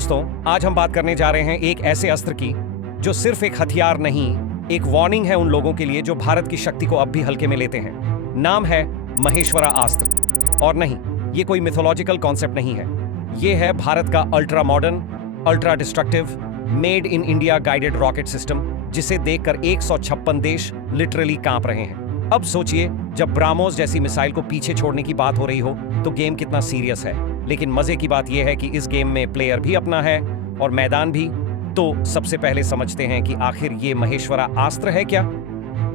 दोस्तों, आज हम बात करने जा रहे हैं एक ऐसे अस्त्र की जो सिर्फ एक हथियार नहीं, एक वार्निंग है उन लोगों के लिए जो भारत की शक्ति को अब भी हल्के में लेते हैं। नाम है महेश्वरा अस्त्र। और नहीं, ये कोई मिथोलॉजिकल कॉन्सेप्ट नहीं है। ये है भारत का ultra modern, ultra destructive, made in India guided rocket system, जिसे देखकर 156 देश लिटरली कांप रहे हैं। अब सोचिए, जब ब्राह्मोस जैसी मिसाइल को पीछे छोड़ने की बात हो रही हो तो गेम कितना सीरियस है। लेकिन मजे की बात यह है कि इस गेम में प्लेयर भी अपना है और मैदान भी। तो सबसे पहले समझते हैं कि आखिर ये महेश्वरा अस्त्र है क्या।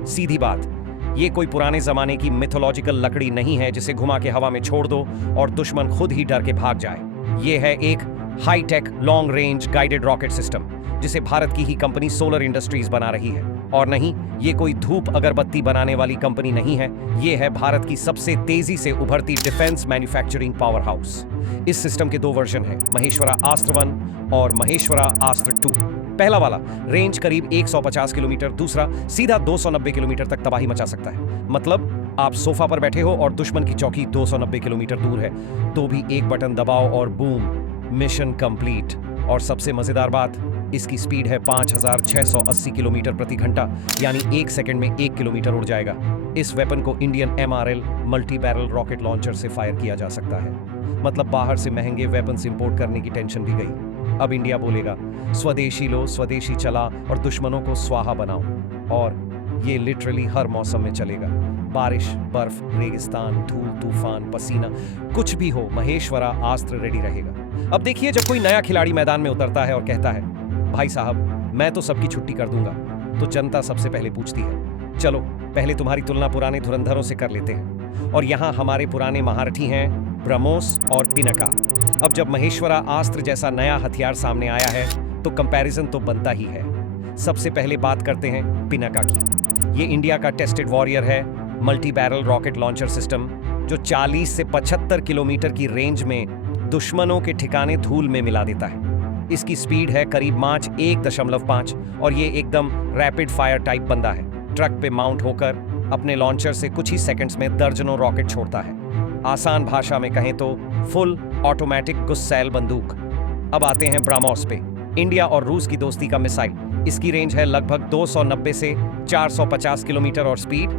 सीधी बात, ये कोई पुराने जमाने की मिथोलॉजिकल लकड़ी नहीं है जिसे घुमा के हवा में छोड़ दो और दुश्मन खुद ही डर के भाग जाए। ये है एक high tech long range guided rocket system जिसे भारत की ही कंपनी सोलर इंडस्ट्रीज बना रही है। और नहीं, ये कोई धूप अगरबत्ती बनाने वाली कंपनी नहीं है। ये है भारत की सबसे तेजी से उभरती डिफेंस मैन्युफैक्चरिंग पावर हाउस। इस सिस्टम के 2 वर्जन हैं, महेश्वरा अस्त्र 1 और महेश्वरा अस्त्र 2। पहला वाला रेंज करीब 150 किलोमीटर, दूसरा सीधा 290 किलोमीटर तक तबाही मचा सकता है। मतलब आप सोफा पर बैठे हो और दुश्मन की चौकी 290 किलोमीटर दूर है, तो भी एक बटन दबाओ और बूम, मिशन कंप्लीट। और सबसे मजेदार बात, इसकी स्पीड है 5680 किलोमीटर प्रति घंटा, यानी 1 सेकंड में 1 किलोमीटर उड़ जाएगा। इस वेपन को Indian MRL multi barrel rocket launcher से फायर किया जा सकता है। मतलब बाहर से महंगे वेपन्स इंपोर्ट करने की टेंशन भी गई। अब इंडिया बोलेगा स्वदेशी लो, स्वदेशी चला और दुश्मनों को स्वाहा बनाओ। और ये लिटरली हर मौसम में चलेगा। बारिश, बर्फ, रेगिस्तान, धूल, तूफान, पसीना, कुछ भी हो, महेश्वरा अस्त्र रेडी रहेगा। अब देखिए, जब कोई नया खिलाड़ी मैदान में उतरता है और कहता है भाई साहब मैं तो सबकी छुट्टी कर दूंगा, तो जनता सबसे पहले पूछती है चलो पहले तुम्हारी तुलना पुराने धुरंधरों से कर लेते हैं। और यहाँ हमारे पुराने महारथी हैं ब्रह्मोस और पिनाका। अब जब महेश्वरा अस्त्र जैसा नया हथियार सामने आया है तो कंपैरिजन तो बनता ही है। सबसे पहले बात करते हैं पिनाका की। ये इंडिया का टेस्टेड वॉरियर है, multi barrel rocket launcher system जो 40 से 75 किलोमीटर की रेंज में दुश्मनों के ठिकाने धूल में मिला देता है। इसकी स्पीड है करीब माच 1.5 और ये एकदम रैपिड फायर टाइप बंदा है। ट्रक पे माउंट होकर अपने लॉन्चर से कुछ ही सेकंड्स में दर्जनों रॉकेट छोड़ता है। आसान भाषा में कहें तो फुल ऑटोमेटिक गुस्सैल बंदूक। अब आते हैं ब्राह्मोस पे, इंडिया और रूस की दोस्ती का मिसाइल। इसकी रेंज है लगभग 290 से 450 किलोमीटर और स्पीड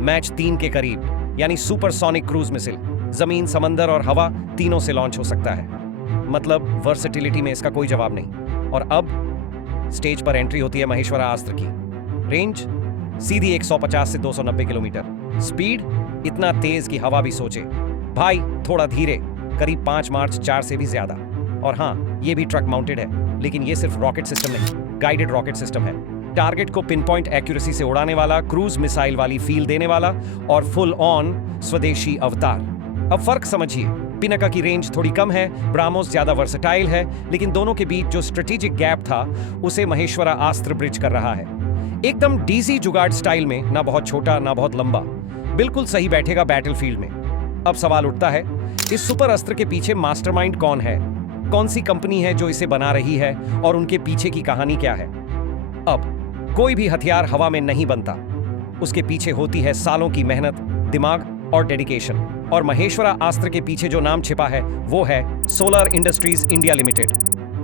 मैच 3 के करीब, यानी सुपरसोनिक क्रूज मिसाइल। जमीन, समंदर और हवा तीनों से लॉन्च हो सकता है। मतलब वर्सेटिलिटी में इसका कोई जवाब नहीं। और अब स्टेज पर एंट्री होती है महेश्वरा अस्त्र की। रेंज सीधी 150 से 290 किलोमीटर, स्पीड इतना तेज कि हवा भी सोचे भाई थोड़ा धीरे, करीब 5 मार्च 4 से भी ज्यादा। और हाँ, ये भी ट्रक माउंटेड है, लेकिन ये सिर्फ रॉकेट सिस्टम नहीं, गाइडेड रॉकेट सिस्टम है। टारगेट को पिन पॉइंट एक्यूरेसी से उड़ाने वाला, क्रूज मिसाइल वाली फील देने वाला और फुल ऑन स्वदेशी अवतार। अब फर्क समझिए, पिनाका की रेंज थोड़ी कम है, ब्राह्मोस ज्यादा वर्सेटाइल है, लेकिन दोनों के बीच जो स्ट्रेटेजिक गैप था उसे महेश्वरा अस्त्र ब्रिज कर रहा है। एकदम डीसी जुगाड़ स्टाइल में, ना बहुत छोटा ना बहुत लंबा, बिल्कुल सही बैठेगा बैटलफील्ड में। अब सवाल उठता है, इस सुपर अस्त्र के पीछे मास्टरमाइंड कौन है? कौन सी कंपनी है जो इसे बना रही है और उनके पीछे की कहानी क्या है? अब कोई भी हथियार हवा में नहीं बनता, उसके पीछे होती है सालों की मेहनत, दिमाग और डेडिकेशन। और महेश्वरा अस्त्र के पीछे जो नाम छिपा है वो है सोलर इंडस्ट्रीज इंडिया लिमिटेड।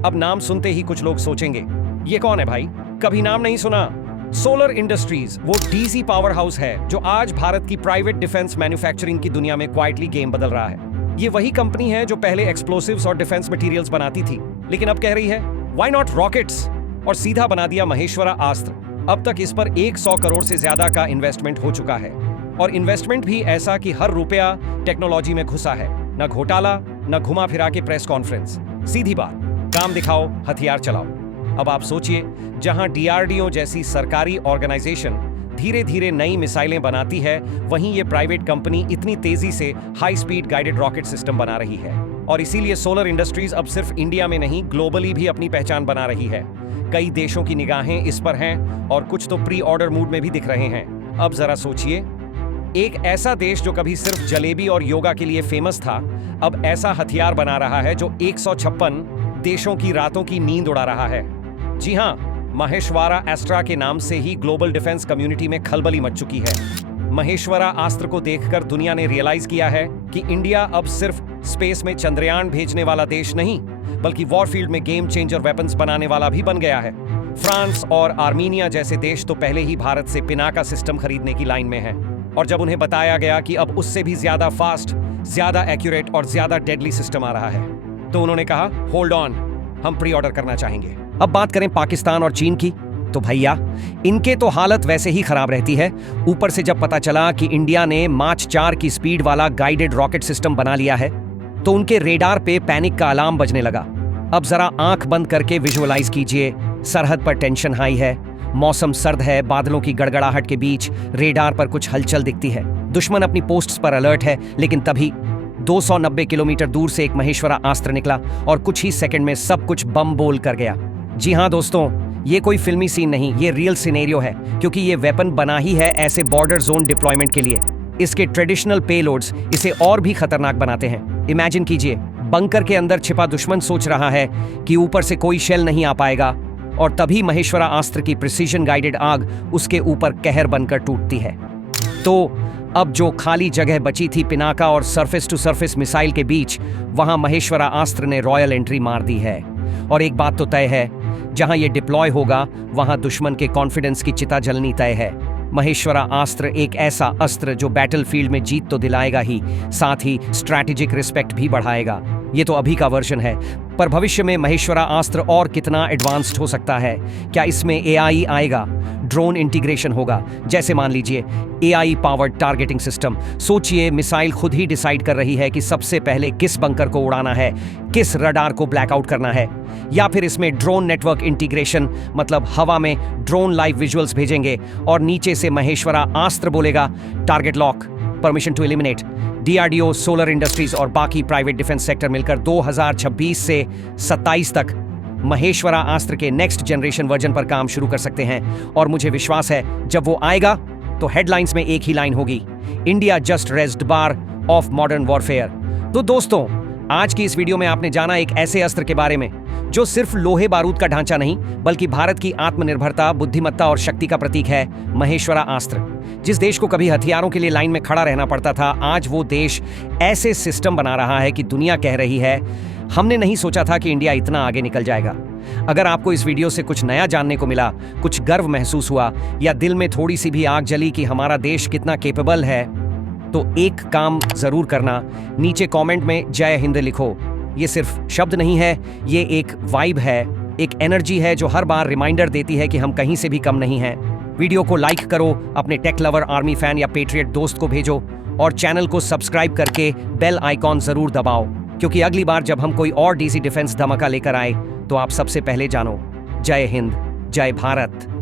अब नाम सुनते ही कुछ लोग सोचेंगे ये कौन है भाई, कभी नाम नहीं सुना। सोलर इंडस्ट्रीज वो डीसी पावर हाउस है जो आज भारत की प्राइवेट डिफेंस मैन्युफैक्चरिंग की दुनिया में क्वाइटली गेम बदल रहा है। ये वही कंपनी है जो पहले एक्सप्लोसिव्स और डिफेंस मटेरियल्स बनाती थी, लेकिन अब कह रही है व्हाई नॉट रॉकेट्स, और सीधा बना दिया महेश्वरा अस्त्र। अब तक इस पर 100 करोड़ से ज्यादा का इन्वेस्टमेंट हो चुका है, और इन्वेस्टमेंट भी ऐसा कि हर रुपया टेक्नोलॉजी में घुसा है। न घोटाला, न घुमा फिरा के प्रेस कॉन्फ्रेंस, सीधी बात, काम दिखाओ, हथियार चलाओ। अब आप सोचिए, जहां DRDO जैसी सरकारी ऑर्गेनाइजेशन धीरे धीरे नई मिसाइलें बनाती है, वहीं ये प्राइवेट कंपनी इतनी तेजी से high speed guided rocket system बना रही है। और इसीलिए सोलर इंडस्ट्रीज अब सिर्फ इंडिया में नहीं, ग्लोबली भी अपनी पहचान बना रही है। कई देशों की निगाहें इस पर हैं और कुछ तो प्री ऑर्डर मूड में भी दिख रहे हैं। अब जरा सोचिए, एक ऐसा देश जो कभी सिर्फ जलेबी और योगा के लिए फेमस था, अब ऐसा हथियार बना रहा है जो 156 देशों की रातों की नींद उड़ा रहा है। जी हाँ, महेश्वरा अस्त्र के नाम से ही ग्लोबल डिफेंस कम्युनिटी में खलबली मच चुकी है। महेश्वरा अस्त्र को देखकर दुनिया ने रियलाइज किया है कि इंडिया अब सिर्फ स्पेस में चंद्रयान भेजने वाला देश नहीं, बल्कि वॉरफील्ड में गेम चेंजर वेपन्स बनाने वाला भी बन गया है। फ्रांस और आर्मीनिया जैसे देश तो पहले ही भारत से पिनाका सिस्टम खरीदने की लाइन में हैं, और जब उन्हें बताया गया कि अब उससे भी ज्यादा फास्ट, ज्यादा एक्यूरेट और ज्यादा डेडली सिस्टम आ रहा है, तो उन्होंने कहा होल्ड ऑन, हम प्री ऑर्डर करना चाहेंगे। अब बात करें पाकिस्तान और चीन की, तो भैया इनके तो हालत वैसे ही खराब रहती है। ऊपर से जब पता चला कि इंडिया ने मार्च 4 की स्पीड वाला गाइडेड रॉकेट सिस्टम बना लिया है, तो उनके रेडार पे पैनिक का अलार्म बजने लगा। अब जरा आंख बंद करके विजुअलाइज कीजिए, सरहद पर टेंशन हाई है, मौसम सर्द है, बादलों की गड़गड़ाहट के बीच रेडार पर कुछ हलचल दिखती है, दुश्मन अपनी पोस्ट्स पर अलर्ट है, लेकिन तभी 290 किलोमीटर दूर से एक महेश्वरा अस्त्र निकला और कुछ ही सेकंड में सब कुछ बम बोल कर गया। जी हाँ दोस्तों, ये कोई फिल्मी सीन नहीं, ये रियल सिनेरियो है, क्योंकि ये वेपन बना ही है ऐसे बॉर्डर जोन डिप्लॉयमेंट के लिए। इसके ट्रेडिशनल पेलोड्स इसे और भी खतरनाक बनाते हैं। इमेजिन कीजिए, बंकर के अंदर छिपा दुश्मन सोच रहा है कि ऊपर से कोई शेल नहीं आ पाएगा, और तभी महेश्वरा अस्त्र की प्रिसीजन गाइडेड आग उसके ऊपर कहर बनकर टूटती है। तो अब जो खाली जगह बची थी पिनाका और सरफेस टू सरफेस मिसाइल के बीच, वहां महेश्वरा अस्त्र ने रॉयल एंट्री मार दी है। और एक बात तो तय है, जहां ये डिप्लॉय होगा वहां दुश्मन के कॉन्फिडेंस की चिता जलनी तय है। महेश्वरा अस्त्र एक ऐसा अस्त्र जो बैटलफील्ड में जीत तो दिलाएगा ही, साथ ही स्ट्रैटेजिक रिस्पेक्ट भी बढ़ाएगा। ये तो अभी का वर्जन है, पर भविष्य में महेश्वरा अस्त्र और कितना एडवांस्ड हो सकता है? क्या इसमें एआई आएगा, ड्रोन इंटीग्रेशन होगा? जैसे मान लीजिए एआई पावर्ड टारगेटिंग सिस्टम। सोचिए, मिसाइल खुद ही डिसाइड कर रही है कि सबसे पहले किस बंकर को उड़ाना है, किस रडार को ब्लैकआउट करना है। या फिर इसमें ड्रोन नेटवर्क इंटीग्रेशन, मतलब हवा में ड्रोन लाइव विजुअल्स भेजेंगे और नीचे से महेश्वरा अस्त्र बोलेगा target lock, permission to eliminate. DRDO, Solar Industries और बाकी प्राइवेट डिफेंस सेक्टर मिलकर 2026 से 27 तक महेश्वरा अस्त्र के नेक्स्ट जनरेशन वर्जन पर काम शुरू कर सकते हैं। और मुझे विश्वास है जब वो आएगा तो हेडलाइंस में एक ही लाइन होगी, India just raised bar of modern warfare. तो दोस्तों, आज की इस वीडियो में आपने जाना एक ऐसे अस्त्र के बारे में जो सिर्फ लोहे बारूद का ढांचा नहीं, बल्कि भारत की आत्मनिर्भरता, बुद्धिमत्ता और शक्ति का प्रतीक है। महेश्वरा अस्त्र, जिस देश को कभी हथियारों के लिए लाइन में खड़ा रहना पड़ता था, आज वो देश ऐसे सिस्टम बना रहा है कि दुनिया कह रही है, हमने नहीं सोचा था कि इंडिया इतना आगे निकल जाएगा। अगर आपको इस वीडियो से कुछ नया जानने को मिला, कुछ गर्व महसूस हुआ, या दिल में थोड़ी सी भी आग जली कि हमारा देश कितना कैपेबल है, तो एक काम जरूर करना, नीचे कमेंट में जय हिंद लिखो। ये सिर्फ शब्द नहीं है, ये एक वाइब है, एक एनर्जी है जो हर बार रिमाइंडर देती है कि हम कहीं से भी कम नहीं हैं। वीडियो को लाइक करो, अपने टेक लवर, आर्मी फैन या पेट्रियट दोस्त को भेजो, और चैनल को सब्सक्राइब करके बेल आइकॉन जरूर दबाओ, क्योंकि अगली बार जब हम कोई और डीसी डिफेंस धमाका लेकर आए तो आप सबसे पहले जानो। जय हिंद, जय भारत।